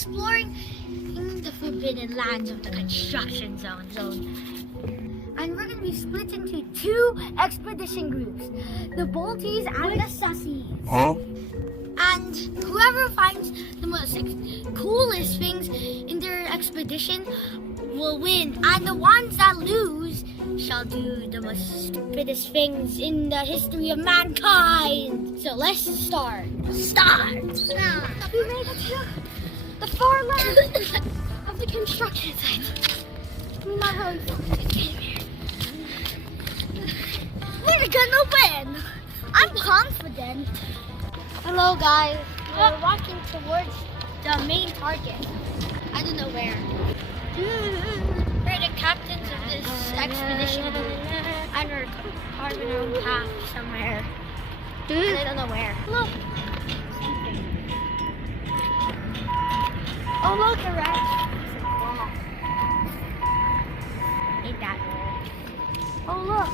exploring in the forbidden lands of the construction zone. And we're gonna be split into two expedition groups, the Bolties and the Sussies. Huh? And whoever finds the most coolest things in their expedition will win. And the ones that lose shall do the most stupidest things in the history of mankind. So let's start. We made it to the far left of the construction site. We're not really focused. Get here. We're gonna win. I'm confident. Hello guys. We're walking towards the main target. I don't know where. We're the captains of this expedition and we're carving our own path somewhere. And I don't know where. Look. Oh look, a rat. Ain't that cool? Oh look.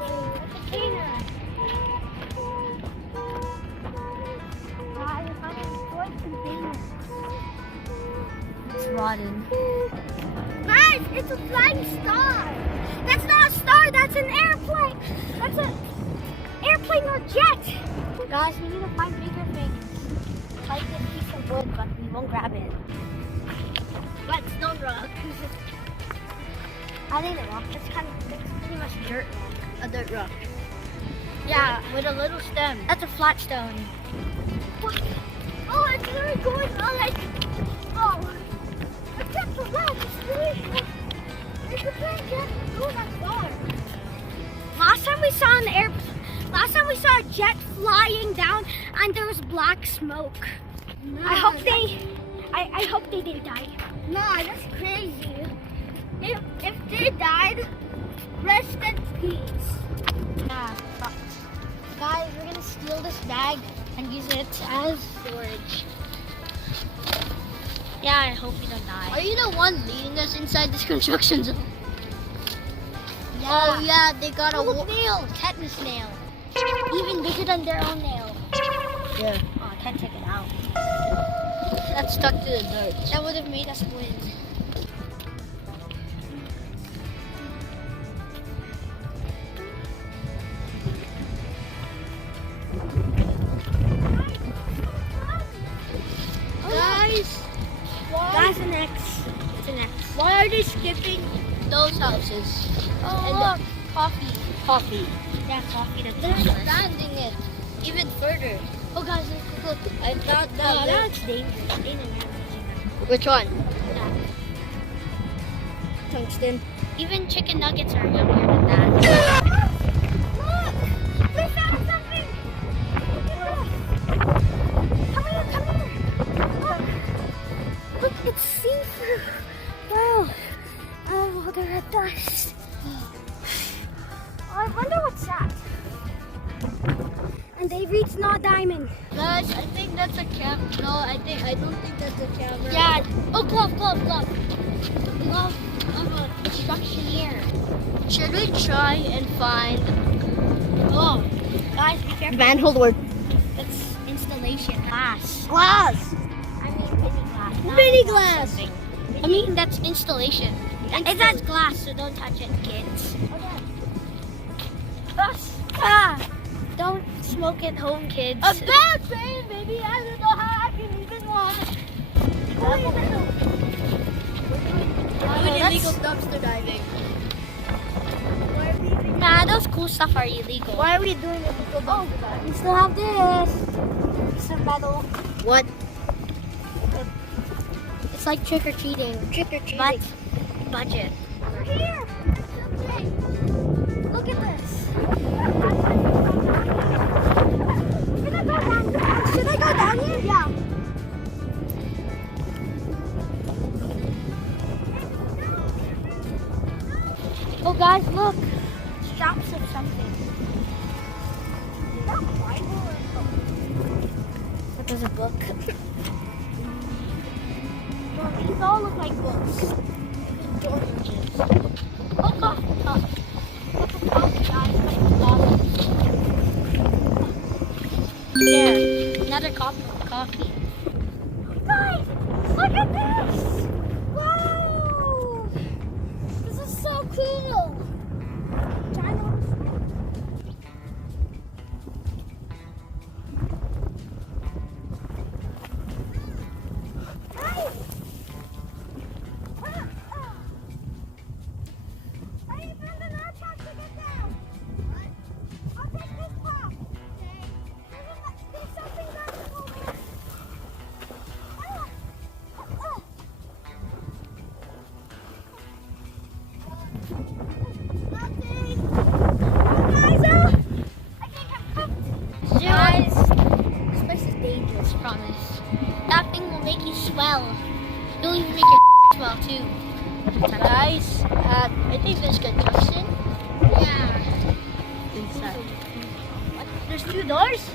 It's a Keane. It's rotten. Guys, it's a flying star. That's not a star, that's an airplane. That's an airplane or jet. Guys, we need to find bigger things. Like this piece of wood, but we won't grab it. But stone rock. I think a rock. It's pretty much dirt rock. A dirt rock. Yeah, with a little stem. That's a flat stone. What? Oh, it's really going on like, oh, I kept the rock, it's really cool. It's a big jet, oh, that's far. Last time we saw a jet flying down and there was black smoke. No, I hope they didn't die. Nah, that's crazy. If they died, rest in peace. Yeah, guys, we're gonna steal this bag and use it as storage. Yeah, I hope we don't die. Are you the one leading us inside this construction zone? Yeah. Oh yeah, they got a nail, tetanus nail. Even bigger than their own nail. Yeah. Oh, I can't take it out. That's stuck to the dirt. That would have made us win. That's an X. It's an X. Why are they skipping those houses? Oh, And look. Coffee. Coffee. Yeah, coffee. They're expanding it even further. Oh, guys, look. I thought Oh, that. that's dangerous. Which one? Yeah. Tungsten. Even chicken nuggets are yummier than that. Look! We found something! Come here! Look, it's seafood. Wow. Oh, they're at dust. I wonder what's that. And Avery's not diamond. Guys, I think that's a cam. No, I don't think that's a camera. Yeah. Oh, glove. Glove of a constructioneer. Should we try and find? Oh, guys, be careful. Manhole word. That's installation. Glass. Glass. I mean mini glass. not Mini glass. something. I mean that's installation. It has glass, so don't touch it, kids. Don't smoke at home, kids. A bad thing, baby. I don't know how I can even want it. Doing illegal dumpster diving. Nah, those cool stuff are illegal. Why are we doing illegal dumpster diving? We still have this. Some metal. What? It's like trick or treating. But budget. We're here. Look at this. Should I go down here? Yeah. Oh guys, look. Straps of something. Is that a Bible or a book? That was a book. Well, these all look like books. Oranges. Oh, coffee cup. Cup of coffee, guys. There. Another cup of coffee. Guys, make you swell. It'll even make your swell too. Guys, I think there's construction. Yeah. Inside. What? There's 2 doors?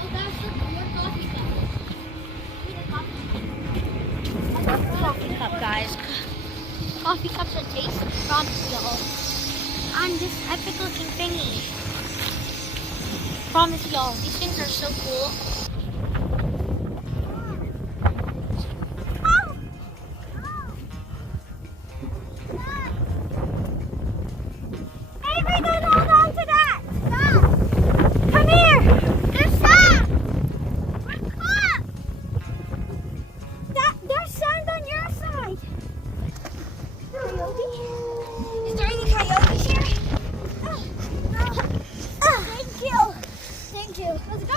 Oh, that's more coffee cups. I love the coffee cup, guys. Coffee cups that taste promise y'all. On this epic looking thingy. Promise y'all, these things are so cool. Avery, don't hold on to that! Stop! Come here! There's sand! We're caught! There's sand on your side! Coyote? Is there any coyotes here? Thank you! Thank you. Let's go!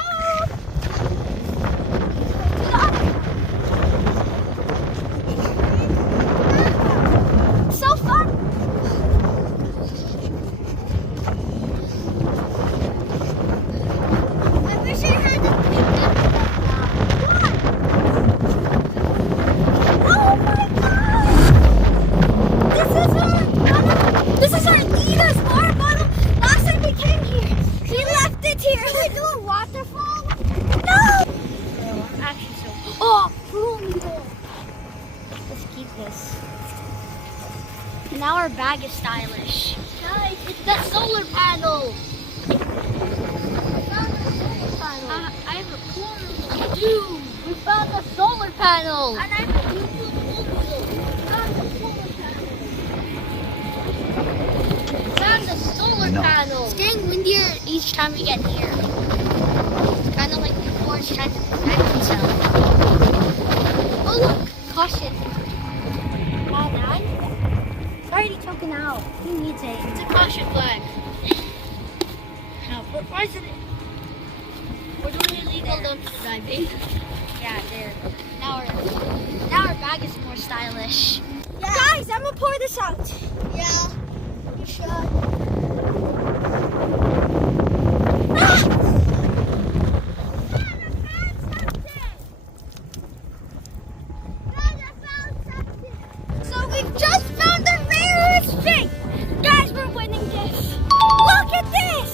So fun! I wish I had the What? Oh my god! This is our leader's water bottle. Last time we came here, he left it here. Can we do a waterfall? No! Actually, so. Oh, cool. Let's keep this. Now our bag is stylish. Guys, it's the solar panel. I have a cool dude. We found the solar panel. And I have a beautiful Found the solar panel. It's getting windier each time we get near. It's kind of like the forest trying to protect itself. Oh look, caution. Oh man, it's already choking out. Who needs it? It's a caution flag. No, why is it? We're doing illegal dumpster diving. Yeah, there. Now our bag is more stylish. Yeah. Guys, I'm gonna pour this out. Yeah, you should. So we've just found the rarest thing. Guys, we're winning this. Look at this.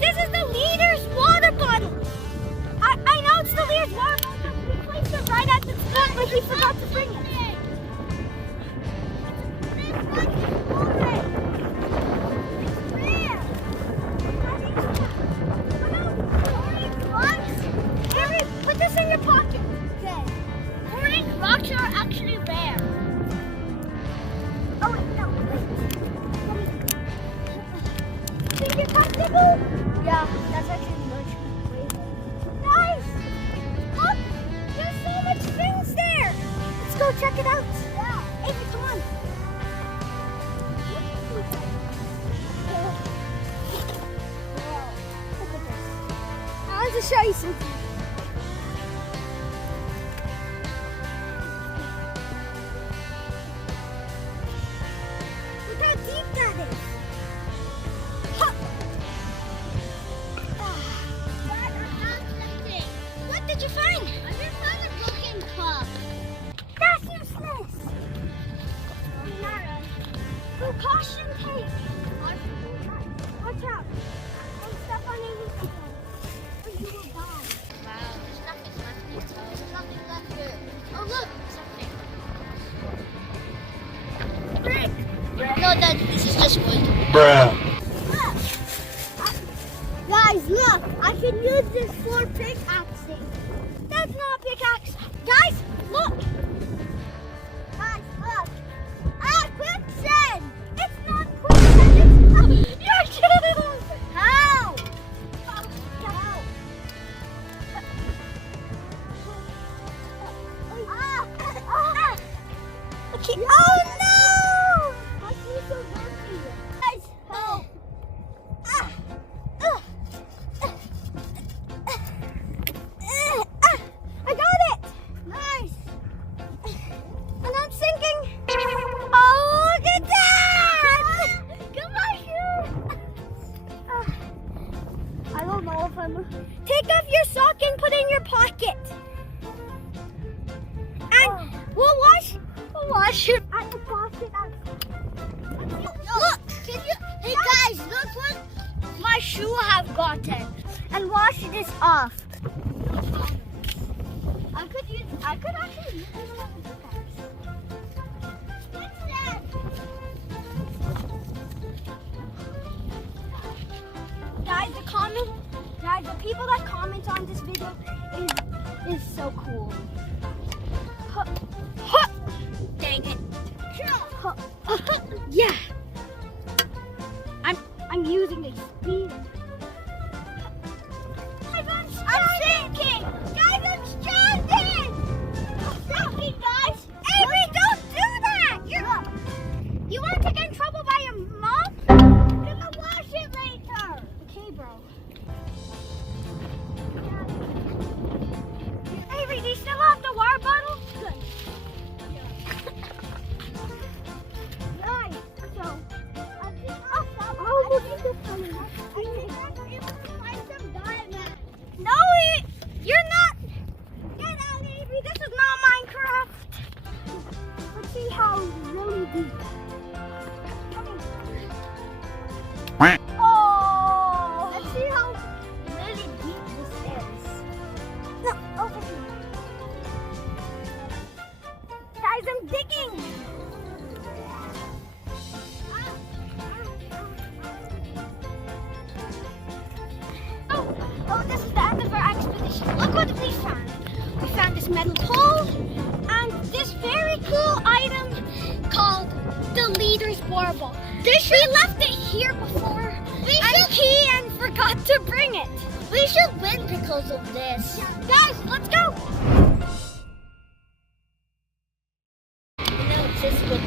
This is the leader's water bottle. I know it's the leader's water bottle. We placed it right at the spot, but he forgot to bring it. Avery, put this in your pocket. Okay. Orange rocks are actually rare. Oh wait, no, wait. Think you're comfortable? Yeah, that's actually much. Nice! Look! There's so much things there! Let's go check it out. Yeah. Avery, come on. Look at this. I want to show you something. Look how deep that is. Huh. Dad, I found something. What did you find? I just found a broken cup. That's useless. Precaution tape. Watch out. Don't step on anything. Or you will die. Wow, there's nothing left here. There's nothing left here. Oh look, something. Brick. No, Dad, this is just wood. Bruh. Look. Guys, look. I can use this for pickaxing. That's not a pickaxe. Guys, look. Guys, look. Quicksand. It's not quicksand. It's you're kidding. How? How? Okay. Oh no! I feel so dirty. Guys, help. I got it. Nice. And I'm sinking. Oh, look at that! Come on here. I don't know if I'm. Take off your sock and put it in your pocket. wash it. I can wash it out. Look! Hey guys, look what my shoe have gotten. And wash this off. I could actually use one of the pickaxe. What's that? Guys, the people that comment on this video is so cool. Dang it. Yeah. I'm using the speed. I'm sinking! Guys, I'm stranded! I'm sinking, guys! Avery, don't do that! You want to get in trouble by your mom? You're gonna wash it later! Okay, bro. Avery, do you still have the water bottle? Good. Nice. So, look at this one. No, you're not. Get out, Avery. This is not Minecraft. Let's see how really deep. Oh, let's see how really deep this is. No, over here. Guys, I'm digging. Oh, this is the end of our expedition. Look what we found. We found this metal pole and this very cool item called the leader's bauble. We left it here before and Keane forgot to bring it. We should win because of this. Guys, let's go. No, it's this one.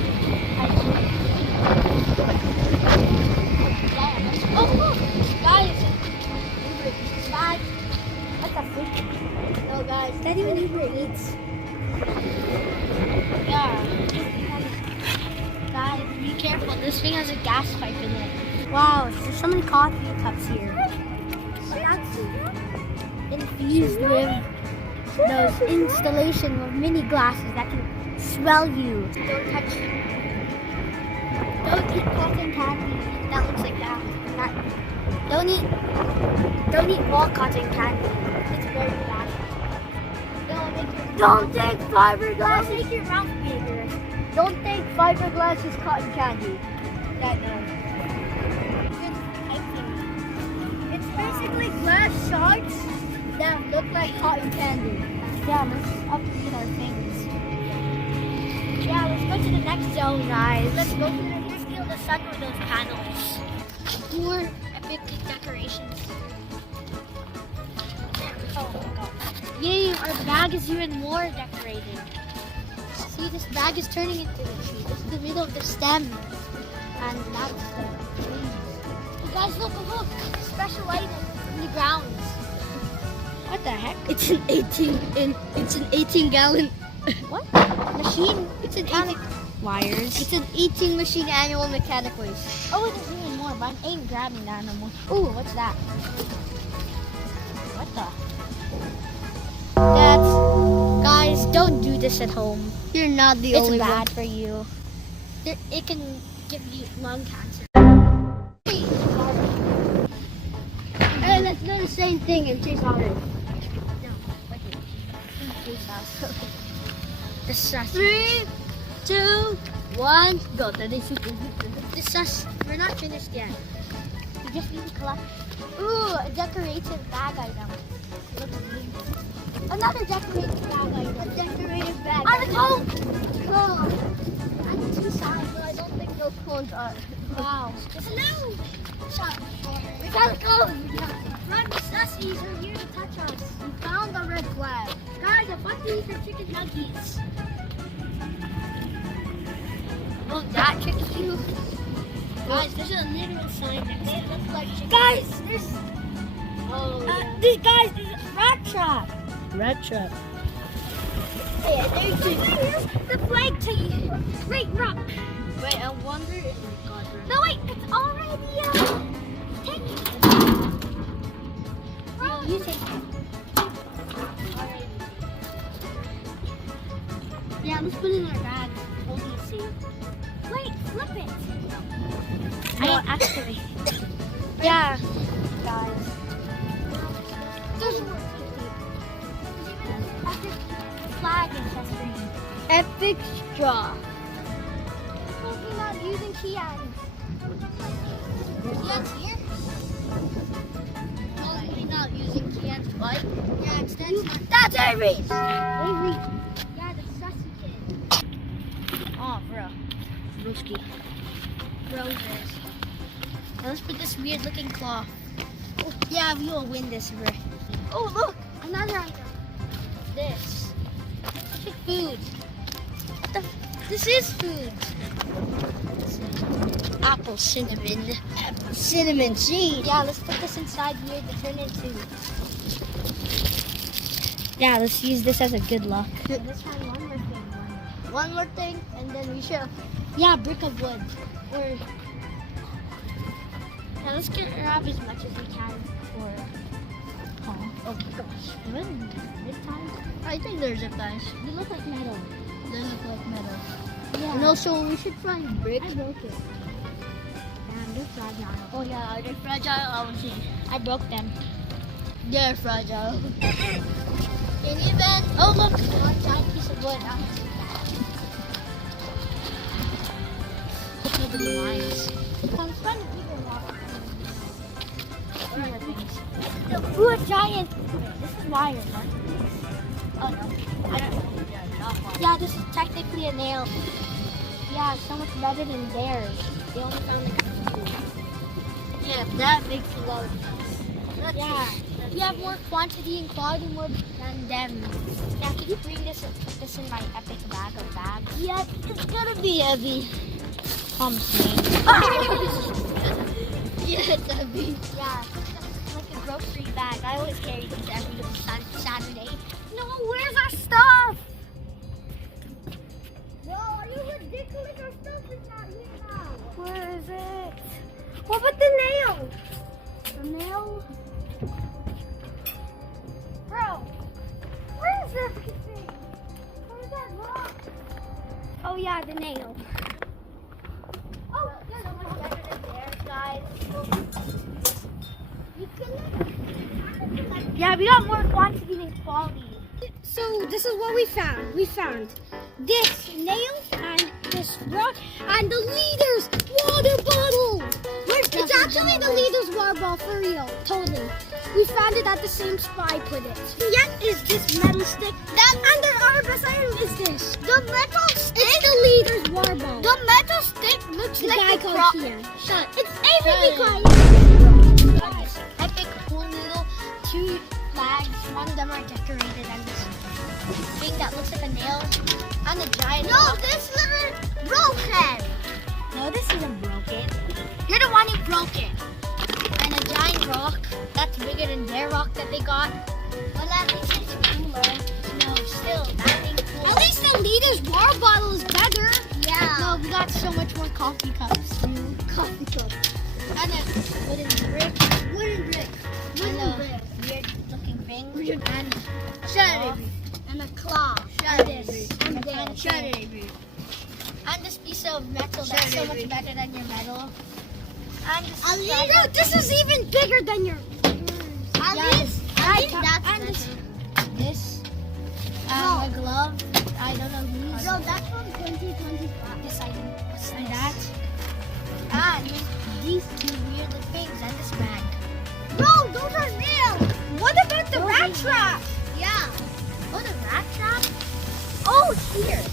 Oh, look, guys. What the freak? No, guys, that even eats. Yeah. Guys, be careful. This thing has a gas pipe in it. Wow, there's so many coffee cups here. Infused with those installation of mini glasses that can swell you. Don't touch. Don't eat cotton candy. That looks like that. Don't eat raw cotton candy. It's very bad. Don't take fiberglass. Don't make your mouth bigger. Don't take fiberglass as cotton candy. That no. It's basically glass shards that look like cotton candy. Yeah, let's upgrade our things. Yeah, let's go to the next zone, guys. Let's go to the steal the sun with those panels. More epic decorations. Oh my god. Yay, our bag is even more decorated. See, this bag is turning into the tree. This is the middle of the stem. And that's the trees. Oh, guys, look. Special item from the grounds. What the heck? It's an 18 gallon. What? Machine? It's an 18 wires. It's an 18 machine annual mechanic waste. Oh, there's even more, but I ain't grabbing that no more. Ooh, what's that? What the? Guys, don't do this at home. You're not the only one. It's bad for you. It can give you lung cancer. Hey, let's do the same thing and chase Avery. No, wait. This is 3, 2, 1, go. This is, we're not finished yet. We just need to collect. Ooh, a decorated bag item. Another decorated bag item. A decorated bag item. Oh, cone. And 2 sides, but I don't think those cones are. Wow. Hello. Shut. We found a cone. Run, sussies, are here to touch us. We found the red flag. Guys, I want these are chicken nuggets. Will that trick you? Guys, there's a literal sign next to it. Looks like chicken. Guys, there's there's a rat trap. Rat trap. Yeah, there's the flag to you. Great rock. Wait, I wonder if it got red. No, wait, it's already take it. Oh, you take it. Alright. Yeah, let's put it in our bag. Hold see. Wait, flip it. No, actually. Yeah. Guys. There's epic flag accessory. Epic straw. He's not using Keane. Keane's here? Oh, he's not using Keane's bike? Yeah, That's Avery. Avery. Yeah, the sussy kid. Oh, bro. Broski. Roses. Now let's put this weird looking cloth. Oh, yeah, we will win this, bro. Oh, look. Another item. This. Food. This is food. Apple cinnamon. Cinnamon seed. Yeah, let's put this inside here to turn into. Yeah, let's use this as a good luck. Let's find one more thing. One more thing, and then we should. Yeah, brick of wood. Or. Yeah, let's grab as much as we can for. Oh gosh. What? Zip ties? I think they're zip ties. They look like metal. They look like metal. Yeah. And also, we should find brick. I broke it. Damn, they're fragile. Oh yeah, are they fragile? I will see. I broke them. They're fragile. Can you bend? Oh look, one giant piece of wood. Look at the lines. Comes from the bigger rock. Ooh, a giant. This is wire, huh? Oh no. Yeah, this is technically a nail. Yeah, so much better than theirs. They only found like a few. Yeah, that makes a lot of sense. Yeah, you have more quantity and quality more than them. Now, can you bring this and put this in my epic bag of bags? Yeah, it's gonna be heavy. Yeah, it's heavy. Yeah, like a grocery bag. I always carry these every Saturday. No, where's our stuff? No, are you ridiculous? Our stuff is not here now. Where is it? What about the nail? The nail? Bro, where is everything? Where's that rock? Oh yeah, the nail. Oh, there's so much better than theirs, guys. You can. Yeah, we got more quantity than quality. So this is what we found. We found this nail and this rock and the leader's water bottle. It's actually the leader's water bottle for real, totally. We found it at the same spot I put it. Yet is this metal stick. And our best item is this. The metal stick. It's the leader's water bottle. The metal stick looks The like guy a called crock. Keane. Shut. It's Avery quiet. Guys, epic cool noodle, 2 flags, one of them are decorated and this thing that looks like a nail and a giant No, rock. this little broken. No, this isn't broken. You're the one who broke it. And a giant rock that's bigger than their rock that they got. Well, at least it's cooler. No, still, that thing's cool. At least the leader's water bottle is better. Yeah. No, we got so much more coffee cups. Coffee cup. And a wooden brick. Wooden brick. And Wooden a brick. weird looking thing. And Shut claw. it, Avery. And a claw. And Shut this. it. And And this. this. Shut it, Avery. And this piece of metal Shut that's so it, much Avery. better than your metal. And this A is leader, this is even bigger than your. At Yeah, least that's and better. this. No. A glove. I don't know whose. No, that's from 2025. This item. And that. And these 2 weird things and this bag. Bro, those are real. What about the rat trap? Yeah. Oh, the rat trap? Oh, here.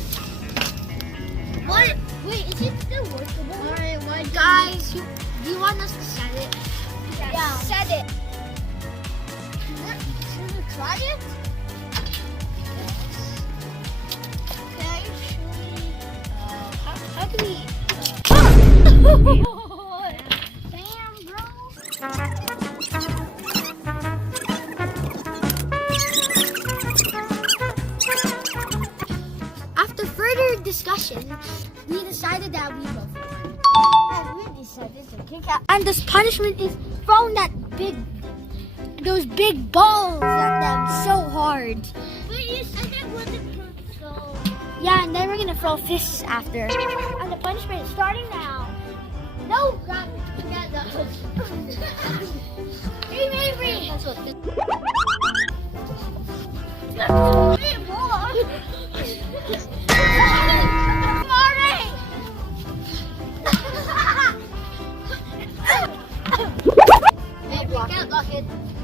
What? Wait, is it still workable? Alright, what guys? Do you want us to set it? Yeah. Set it. Should we try it? Okay, should we? How do we? Damn, bro. After further discussion, we decided that we will. And we decided to kick out. And this punishment is throwing those big balls at them so hard. But you said it wasn't so. Yeah, and then we're gonna throw fists after. And the punishment is starting now. No, grab together. Team Avery. That's what this.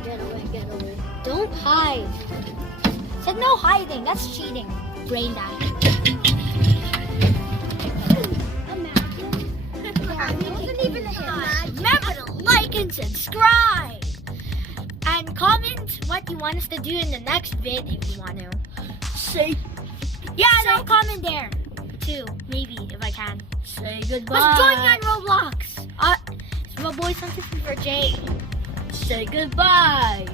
Get away. Don't hide. Said no hiding. That's cheating. Brain damage. Remember to like and subscribe. And comment what you want us to do in the next vid if you want to. Say. Yeah, no, comment there too. Maybe if I can. Say goodbye. Let's join me on Roblox. It's my boy something for Jay. Say goodbye.